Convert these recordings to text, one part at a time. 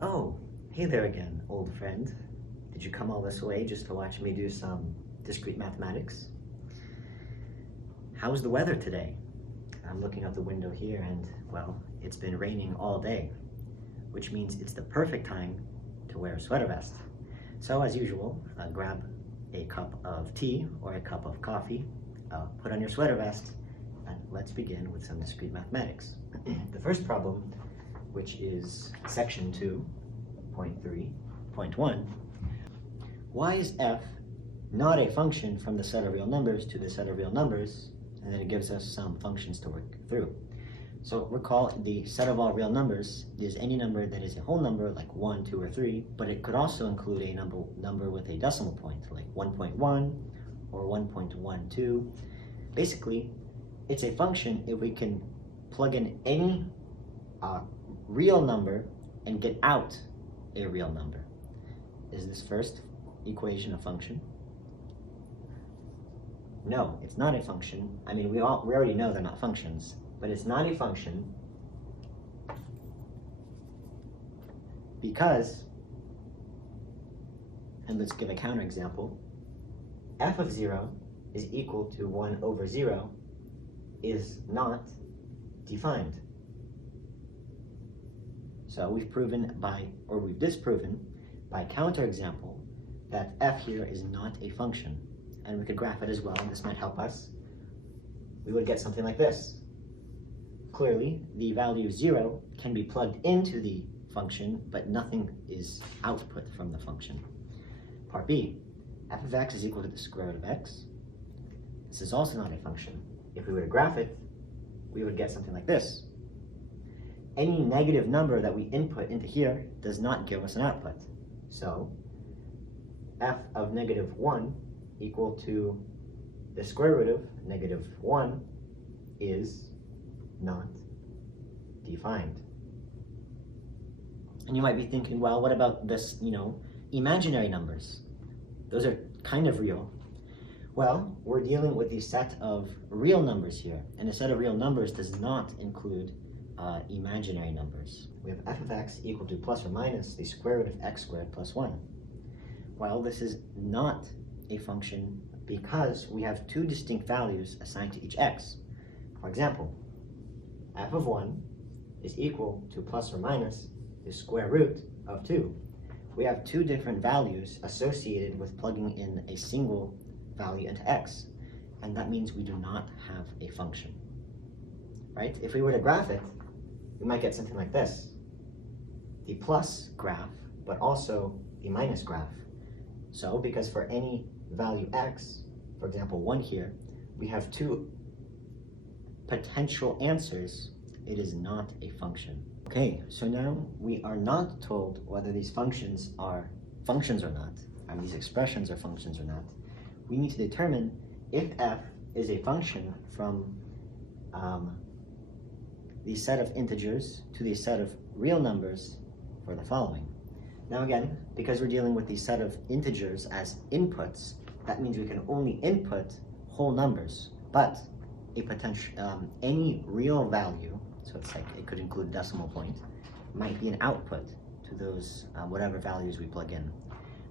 Oh, hey there again, old friend. Did you come all this way just to watch me do some discrete mathematics? How's the weather today? I'm looking out the window here and, well, it's been raining all day, which means it's the perfect time to wear a sweater vest. So as usual, grab a cup of tea or a cup of coffee, put on your sweater vest, and let's begin with some discrete mathematics. The first problem, which is section 2.3.1, why is f not a function from the set of real numbers to the set of real numbers? And then it gives us some functions to work through. So recall, the set of all real numbers is any number that is a whole number, like 1, 2, or 3, but it could also include a number with a decimal point, like 1.1 or 1.12. Basically, it's a function if we can plug in any real number and get out a real number. Is this first equation a function? No, it's not a function. I mean, we already know they're not functions, but it's not a function because, and let's give a counterexample, f of 0 is equal to 1 over 0 is not defined. So we've proven we've disproven by counterexample that f here is not a function. And we could graph it as well, and this might help us. We would get something like this. Clearly, the value 0 can be plugged into the function, but nothing is output from the function. Part B, f of x is equal to the square root of x. This is also not a function. If we were to graph it, we would get something like this. Any negative number that we input into here does not give us an output. So, f of negative 1 equal to the square root of negative 1 is not defined. And you might be thinking, well, what about this, imaginary numbers? Those are kind of real. Well, we're dealing with the set of real numbers here, and a set of real numbers does not include imaginary numbers. We have f of x equal to plus or minus the square root of x squared plus 1. Well, this is not a function because we have two distinct values assigned to each x. For example, f of 1 is equal to plus or minus the square root of 2. We have two different values associated with plugging in a single value into x, and that means we do not have a function, right? If we were to graph it, we might get something like this. The plus graph, but also the minus graph. So, because for any value x, for example 1 here, we have two potential answers, it is not a function. Okay, so now we are not told whether these functions are functions or not, and these expressions are functions or not. We need to determine if f is a function from the set of integers to the set of real numbers for the following. Now again, because we're dealing with the set of integers as inputs, that means we can only input whole numbers, but a any real value, so it's like it could include decimal point, might be an output to those whatever values we plug in.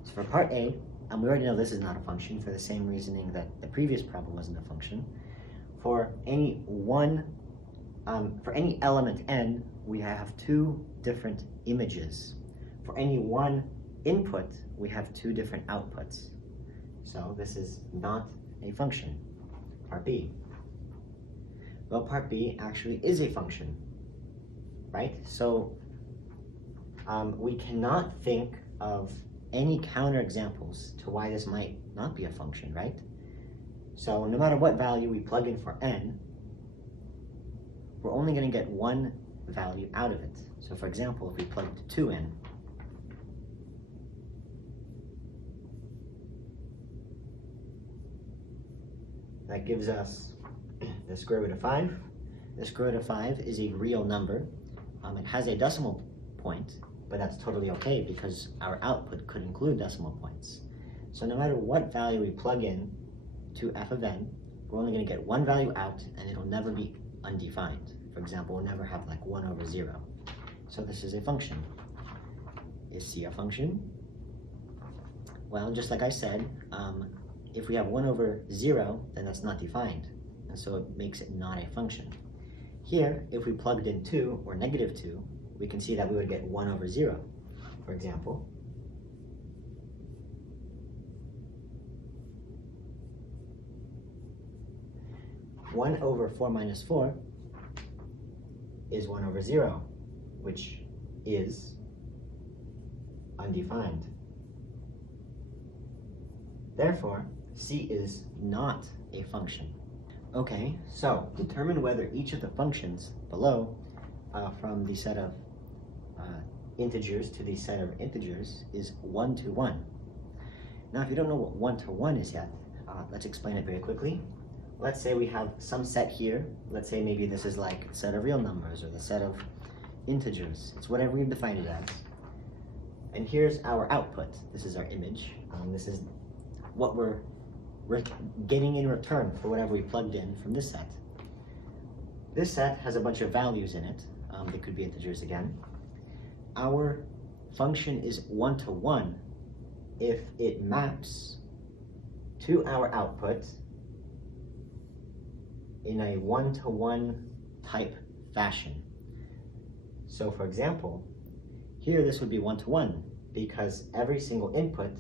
So for part A, we already know this is not a function for the same reasoning that the previous problem wasn't a function. For any element n, we have two different images. For any one input, we have two different outputs. So this is not a function. Part B. Well, part B actually is a function, right? So we cannot think of any counterexamples to why this might not be a function, right? So no matter what value we plug in for n, we're only going to get one value out of it. So for example, if we plugged 2 in, that gives us the square root of 5. The square root of 5 is a real number. It has a decimal point, but that's totally okay because our output could include decimal points. So no matter what value we plug in to f of n, we're only going to get one value out, and it'll never be undefined. For example, we'll never have like 1 over 0. So this is a function. Is C a function? Well, just like I said, if we have 1 over 0, then that's not defined, and so it makes it not a function. Here, if we plugged in 2 or negative 2, we can see that we would get 1 over 0, for example. One over 4 minus 4 is 1 over 0, which is undefined. Therefore, C is not a function. Okay, so determine whether each of the functions below, from the set of integers to the set of integers, is 1 to 1. Now, if you don't know what 1 to 1 is yet, let's explain it very quickly. Let's say we have some set here. Let's say maybe this is like the set of real numbers or the set of integers. It's whatever we've defined it as. And here's our output. This is our image. This is what we're getting in return for whatever we plugged in from this set. This set has a bunch of values in it. They could be integers again. Our function is 1 to 1 if it maps to our output in a 1 to 1 type fashion. So for example, here this would be 1 to 1 because every single input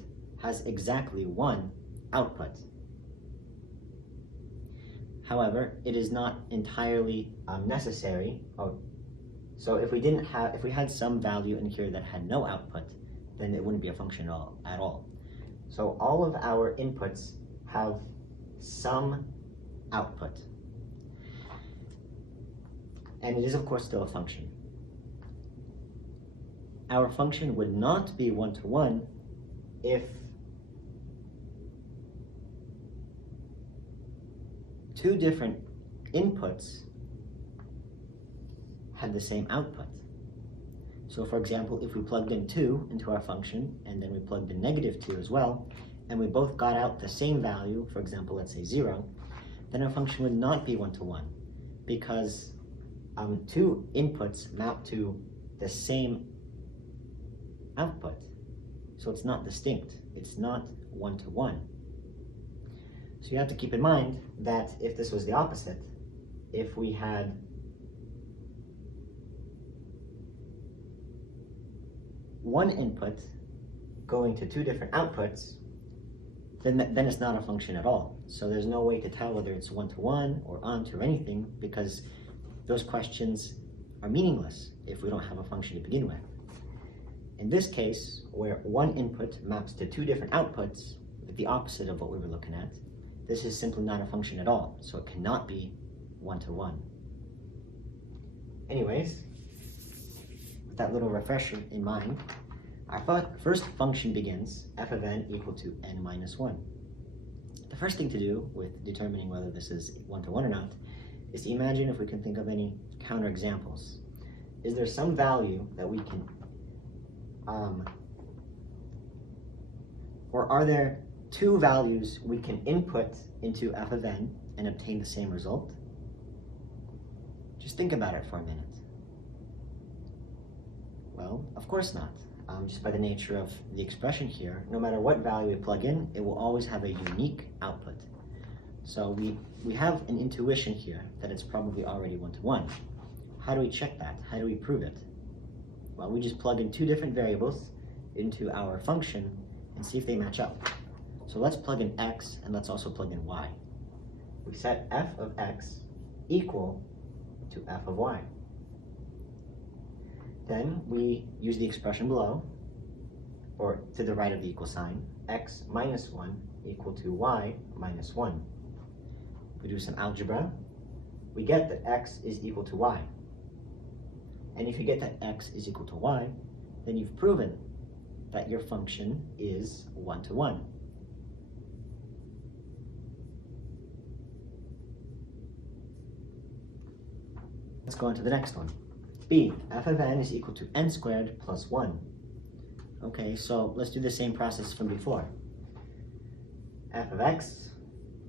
has exactly one output. However, it is not entirely necessary. So if we had some value in here that had no output, then it wouldn't be a function at all. So all of our inputs have some output. And it is, of course, still a function. Our function would not be 1 to 1 if two different inputs had the same output. So for example, if we plugged in 2 into our function, and then we plugged in negative 2 as well, and we both got out the same value, for example, let's say 0, then our function would not be 1 to 1, because two inputs map to the same output. So it's not distinct. It's not 1 to 1. So you have to keep in mind that if this was the opposite, if we had one input going to two different outputs, then it's not a function at all. So there's no way to tell whether it's 1 to 1 or onto or anything, because those questions are meaningless if we don't have a function to begin with. In this case, where one input maps to two different outputs, the opposite of what we were looking at, this is simply not a function at all, so it cannot be 1 to 1. Anyways, with that little refresher in mind, our first function begins f of n equal to n minus 1. The first thing to do with determining whether this is 1 to 1 or not is to imagine if we can think of any counterexamples. Is there some value that we can, or are there two values we can input into f of n and obtain the same result? Just think about it for a minute. Well, of course not. Just by the nature of the expression here, no matter what value we plug in, it will always have a unique output. So we have an intuition here that it's probably already 1 to 1. How do we check that? How do we prove it? Well, we just plug in two different variables into our function and see if they match up. So let's plug in x and let's also plug in y. We set f of x equal to f of y. Then we use the expression below, or to the right of the equal sign, x minus 1 equal to y minus 1. If we do some algebra, we get that x is equal to y. And if you get that x is equal to y, then you've proven that your function is 1 to 1. Let's go on to the next one. B, f of n is equal to n squared plus 1. Okay, so let's do the same process from before. F of x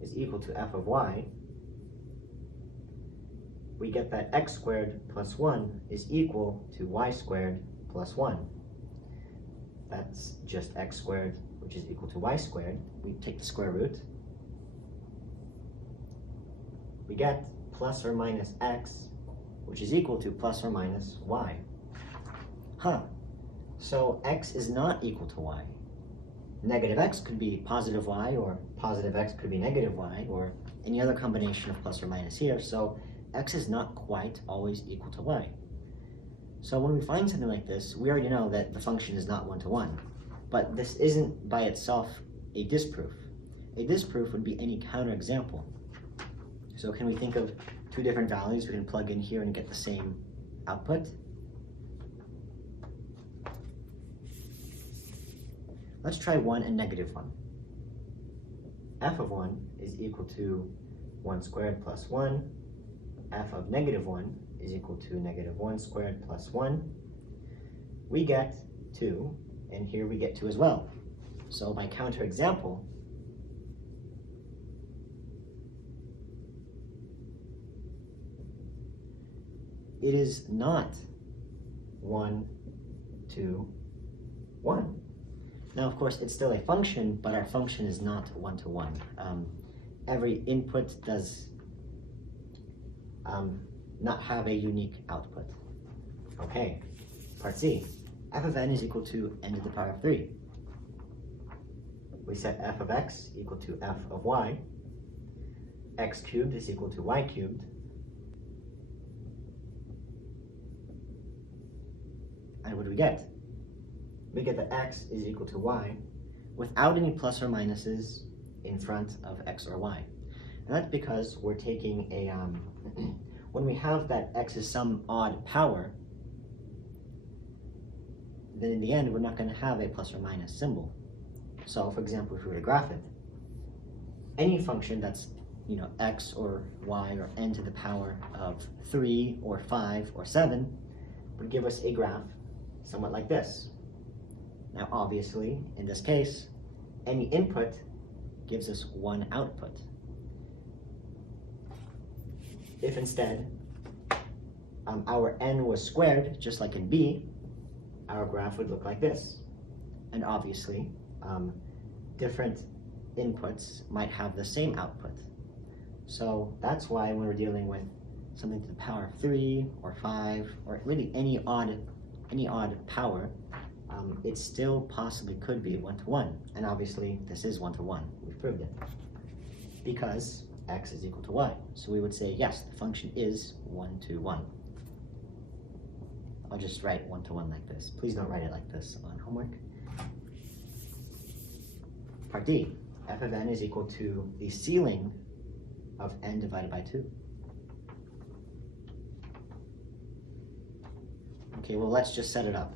is equal to f of y. We get that x squared plus 1 is equal to y squared plus 1. that's just x squared, which is equal to y squared. We take the square root. We get plus or minus x, which is equal to plus or minus y. So x is not equal to y. Negative x could be positive y, or positive x could be negative y, or any other combination of plus or minus here. So x is not quite always equal to y. So when we find something like this, we already know that the function is not one-to-one. But this isn't by itself a disproof. A disproof would be any counterexample. So can we think of two different values we can plug in here and get the same output? Let's try 1 and negative 1. F of 1 is equal to 1 squared plus 1. F of negative 1 is equal to negative 1 squared plus 1. We get 2, and here we get 2 as well. So by counterexample, it is not 1, 2, 1. Now, of course, it's still a function, but our function is not one-to-one. Every input does not have a unique output. Okay, part C. F of n is equal to n to the power of 3. We set f of x equal to f of y. X cubed is equal to y cubed. And what do we get? We get that x is equal to y without any plus or minuses in front of x or y. And that's because we're taking a, when we have that x is some odd power, then in the end we're not going to have a plus or minus symbol. So for example, if we were to graph it, any function that's x or y or n to the power of 3 or 5 or 7 would give us a graph somewhat like this. Now obviously, in this case, any input gives us one output. If instead our n was squared, just like in B, our graph would look like this. And obviously, different inputs might have the same output. So that's why when we're dealing with something to the power of 3 or 5, or really any odd power, it still possibly could be one-to-one. And obviously, this is one-to-one. We've proved it. Because x is equal to y. So we would say, yes, the function is 1-to-1. I'll just write 1-to-1 like this. Please don't write it like this on homework. Part D, f of n is equal to the ceiling of n divided by 2. Okay, well, let's just set it up.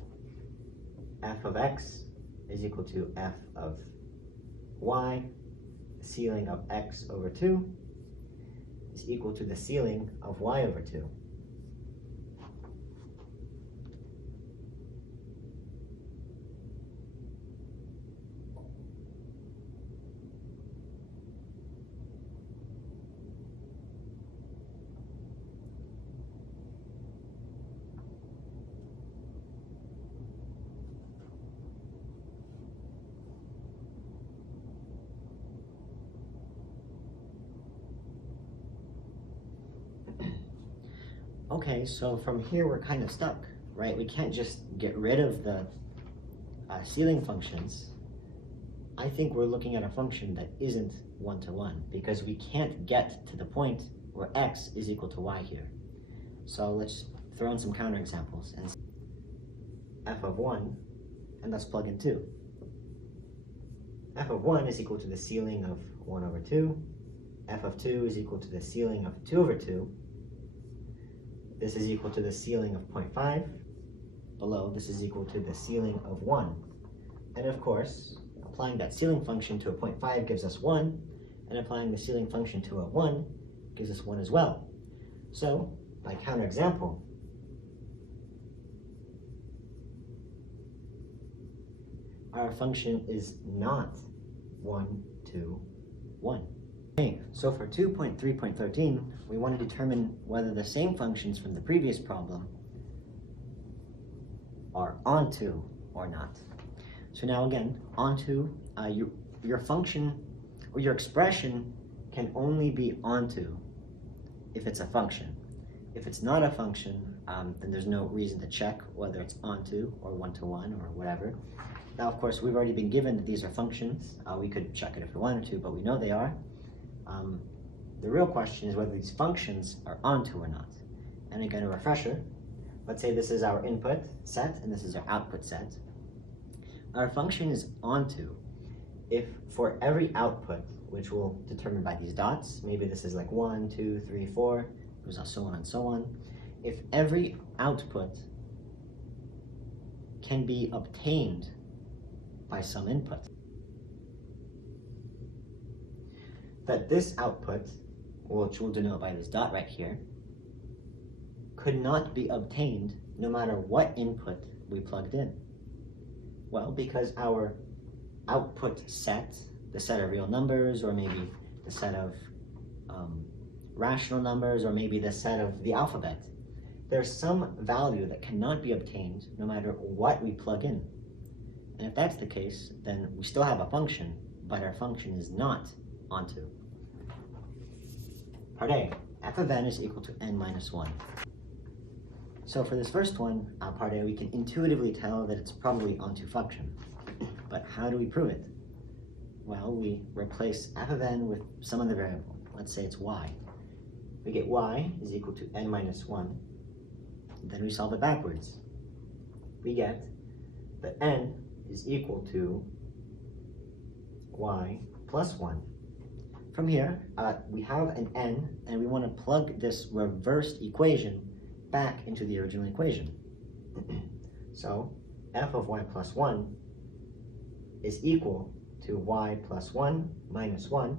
F of x is equal to f of y. The ceiling of x over 2 is equal to the ceiling of y over 2. Okay, so from here we're kind of stuck, right? We can't just get rid of the ceiling functions. I think we're looking at a function that isn't one-to-one because we can't get to the point where x is equal to y here. So let's throw in some counterexamples and f of 1, and let's plug in 2. F of 1 is equal to the ceiling of 1 over 2. F of 2 is equal to the ceiling of 2 over 2. This is equal to the ceiling of 0.5. Below, this is equal to the ceiling of 1. And of course, applying that ceiling function to a 0.5 gives us 1, and applying the ceiling function to a 1 gives us 1 as well. So, by counterexample, our function is not 1-to-1. Okay, so for 2.3.13, we want to determine whether the same functions from the previous problem are onto or not. So now again, onto your function or your expression can only be onto if it's a function. If it's not a function, then there's no reason to check whether it's onto or one-to-one or whatever. Now, of course, we've already been given that these are functions. We could check it if we wanted to, but we know they are. The real question is whether these functions are onto or not. And again, a refresher. Let's say this is our input set and this is our output set. Our function is onto if for every output, which we'll determine by these dots, maybe this is like 1, 2, 3, 4, goes on so on and so on. If every output can be obtained by some input, that this output, which we'll denote by this dot right here, could not be obtained no matter what input we plugged in. Well, because our output set, the set of real numbers, or maybe the set of rational numbers, or maybe the set of the alphabet, there's some value that cannot be obtained no matter what we plug in. And if that's the case, then we still have a function, but our function is not onto. Part A, f of n is equal to n minus 1. So for this first one, part A, we can intuitively tell that it's probably onto function. But how do we prove it? Well, we replace f of n with some other variable. Let's say it's y. We get y is equal to n minus 1. Then we solve it backwards. We get that n is equal to y plus 1. From here, we have an n, and we want to plug this reversed equation back into the original equation. So f of y plus 1 is equal to y plus 1 minus 1.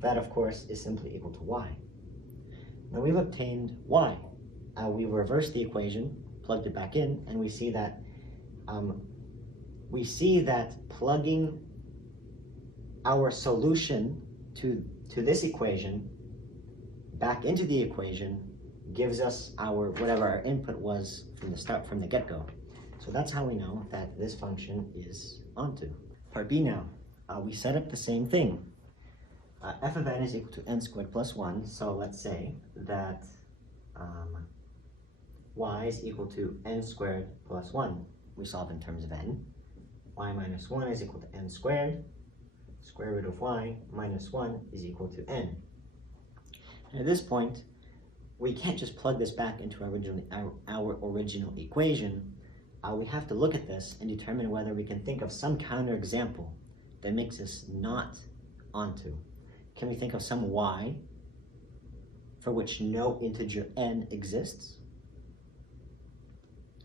That, of course, is simply equal to y. Now we've obtained y. We reversed the equation, plugged it back in, and we see that plugging our solution to this equation back into the equation gives us whatever our input was from the get-go. So that's how we know that this function is onto. Part B now, we set up the same thing. F of n is equal to n squared plus 1, so let's say that y is equal to n squared plus 1. We solve in terms of n. Y minus 1 is equal to n squared. Square root of y minus 1 is equal to n. And at this point, we can't just plug this back into our original equation. We have to look at this and determine whether we can think of some counterexample that makes us not onto. Can we think of some y for which no integer n exists?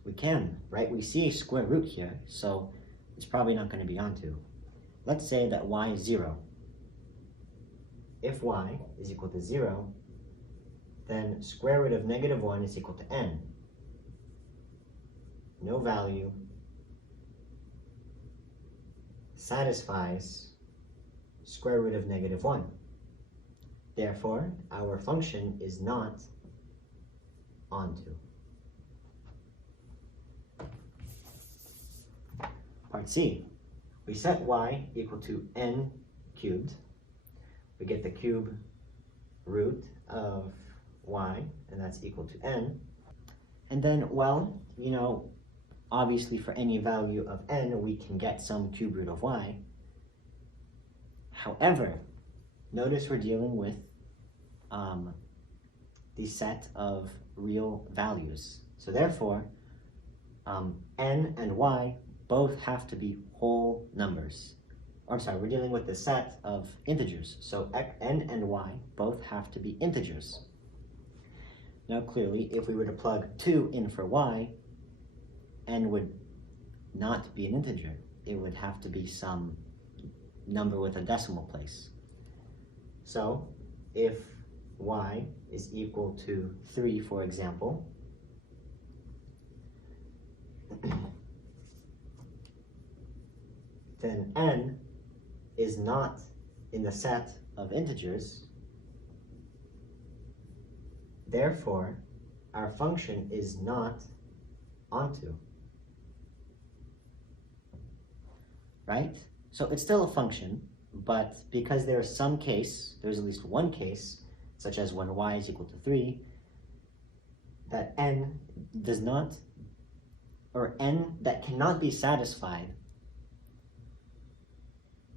We can, right? We see a square root here, so it's probably not going to be onto. Let's say that y is 0. If y is equal to 0, then square root of negative 1 is equal to n. No value satisfies square root of negative 1. Therefore, our function is not onto. Part C. We set y equal to n cubed. We get the cube root of y, and that's equal to n. And then, well, obviously for any value of n, we can get some cube root of y. However, notice we're dealing with the set of real values. So therefore, n and y both have to be whole numbers. Or, I'm sorry, we're dealing with the set of integers. So n and y both have to be integers. Now clearly, if we were to plug 2 in for y, n would not be an integer. It would have to be some number with a decimal place. So if y is equal to 3, for example, then n is not in the set of integers. Therefore, our function is not onto. right? So it's still a function, but because there's at least one case, such as when y is equal to 3, that n does not, or n that cannot be satisfied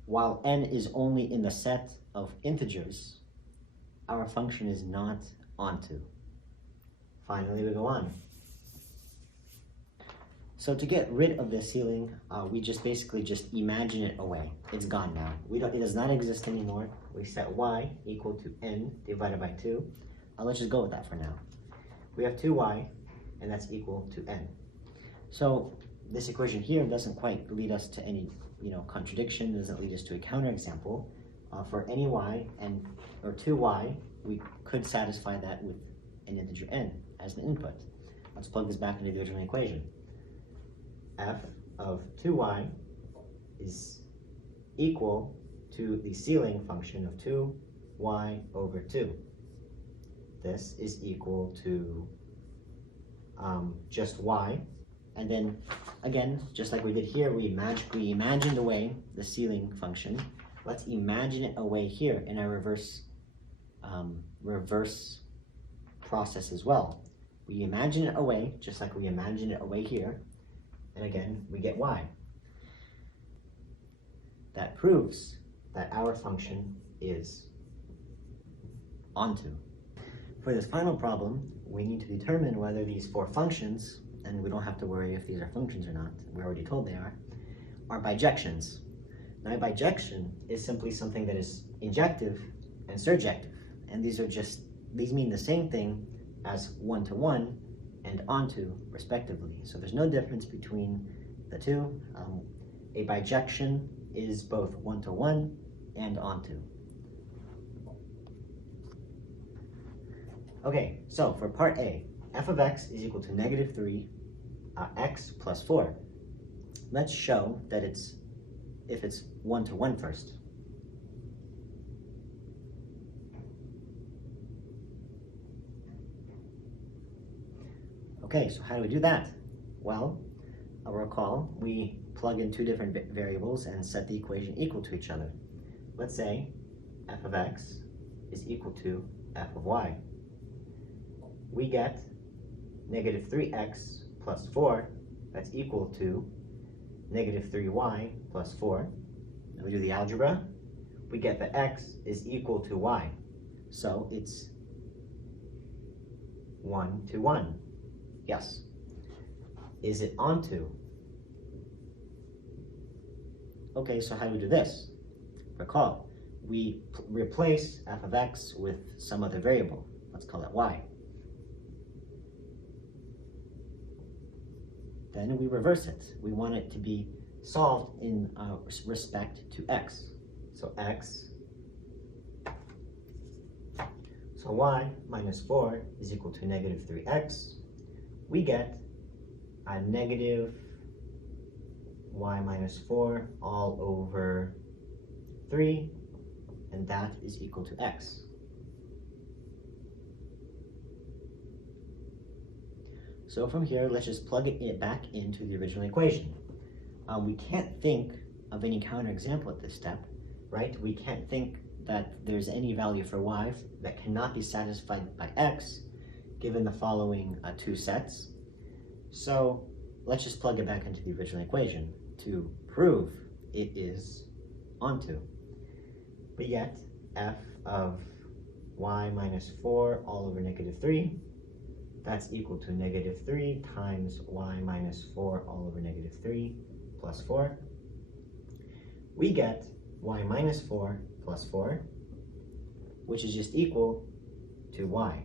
while n is only in the set of integers, our function is not onto. Finally, we go on. So to get rid of this ceiling, we basically just imagine it away. It's gone now. It does not exist anymore. We set y equal to n divided by 2. Let's just go with that for now. We have 2y, and that's equal to n. So this equation here doesn't quite lead us to any contradiction. It doesn't lead us to a counterexample. For any y or 2y, we could satisfy that with an integer n as the input. Let's plug this back into the original equation. F of 2y is equal to the ceiling function of 2y over 2. This is equal to just y. And then, again, just like we did here, we imagined away the ceiling function. Let's imagine it away here in our reverse process as well. We imagine it away, just like we imagined it away here. And again, we get y. That proves that our function is onto. For this final problem, we need to determine whether these four functions, and we don't have to worry if these are functions or not, we're already told they are bijections. Now, a bijection is simply something that is injective and surjective, and these mean the same thing as one-to-one and onto, respectively. So there's no difference between the two. A bijection is both one-to-one and onto. Okay, so for part A, f of x is equal to negative 3 x plus 4. Let's show that if it's one-to-one first. Okay, so how do we do that? Well, I'll recall we plug in two different variables and set the equation equal to each other. Let's say f of x is equal to f of y. We get negative 3x plus 4, that's equal to negative 3y plus 4. And we do the algebra. We get that x is equal to y. So it's 1-to-1. Yes. Is it onto? Okay, so how do we do this? Recall, we replace f of x with some other variable. Let's call it y. Then we reverse it. We want it to be solved in respect to x. So x, so y minus 4 is equal to negative 3x. We get a negative y minus 4 all over 3, and that is equal to x. So from here, let's just plug it back into the original equation. We can't think of any counterexample at this step, right? We can't think that there's any value for y that cannot be satisfied by x, given the following two sets. So let's just plug it back into the original equation to prove it is onto. We get f of y minus 4 all over negative 3. That's equal to negative 3 times y minus 4 all over negative 3 plus 4. We get y minus 4 plus 4, which is just equal to y.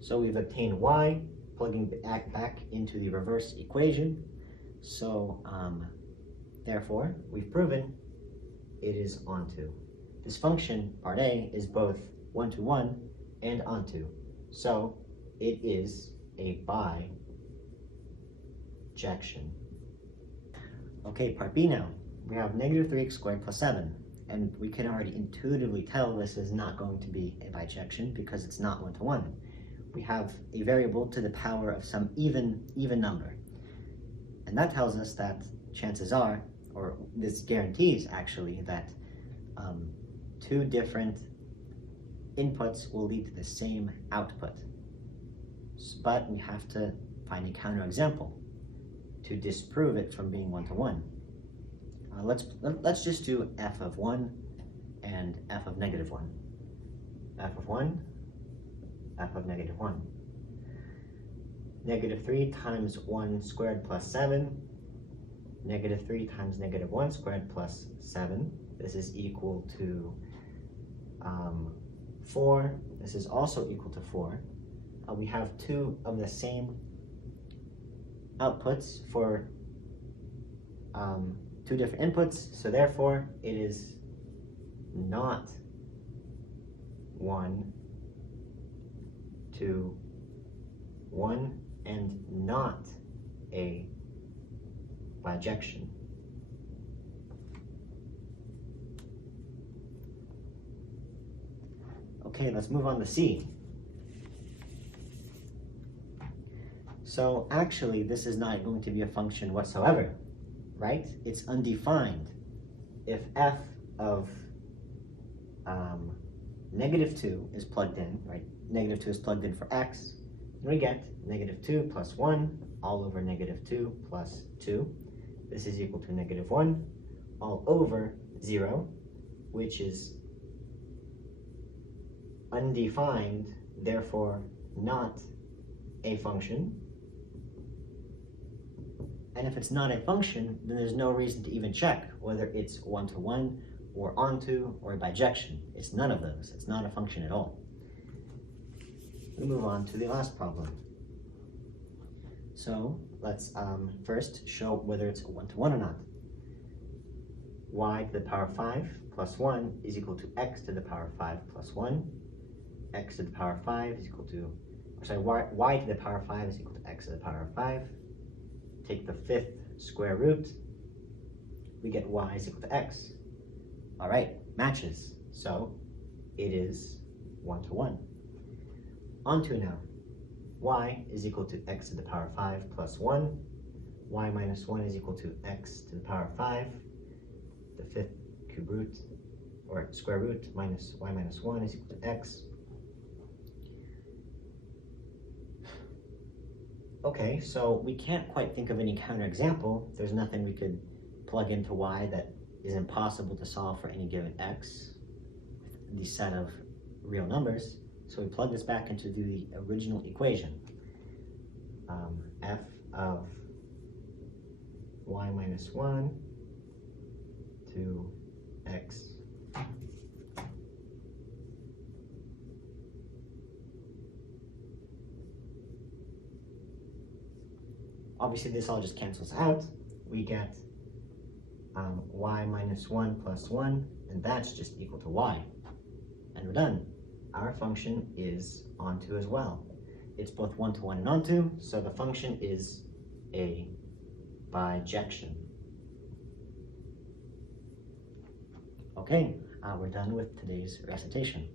So we've obtained y, plugging back into the reverse equation. So therefore, we've proven it is onto. This function, part A, is both one-to-one and onto. So it is a bijection. Okay, part B now. We have negative 3x squared plus 7. And we can already intuitively tell this is not going to be a bijection because it's not one-to-one. We have a variable to the power of some even number. And that tells us that chances are or this guarantees actually that two different inputs will lead to the same output. But we have to find a counterexample to disprove it from being one-to-one. Let's just do f of 1 and f of negative 1. F of 1, f of negative 1. Negative 3 times 1 squared plus 7. Negative 3 times negative 1 squared plus 7. This is equal to 4. This is also equal to 4. We have two of the same outputs for two different inputs, so therefore it is not 1 to 1 and not a bijection. Okay, let's move on to C. So actually, this is not going to be a function whatsoever, right? It's undefined. If f of negative 2 is plugged in, right? Negative 2 is plugged in for x, we get negative 2 plus 1 all over negative 2 plus 2. This is equal to negative 1 all over 0, which is undefined, therefore not a function. And if it's not a function, then there's no reason to even check whether it's one-to-one or onto or a bijection. It's none of those. It's not a function at all. We move on to the last problem. So let's first show whether it's one-to-one or not. Y to the power 5 plus 1 is equal to x to the power 5 plus 1. X to the power 5 is equal to, y to the power 5 is equal to x to the power 5. Take the fifth square root, we get y is equal to x. All right, matches. So it is one-to-one. On to now. Y is equal to x to the power 5 plus 1. Y minus 1 is equal to x to the power 5. The fifth cube root, or square root, minus y minus 1 is equal to x. Okay, so we can't quite think of any counterexample. There's nothing we could plug into y that is impossible to solve for any given x with the set of real numbers. So we plug this back into the original equation. F of y minus 1 to x. Obviously, this all just cancels out. We get y minus 1 plus 1, and that's just equal to y. And we're done. Our function is onto as well. It's both one-to-one and onto, so the function is a bijection. Okay, we're done with today's recitation.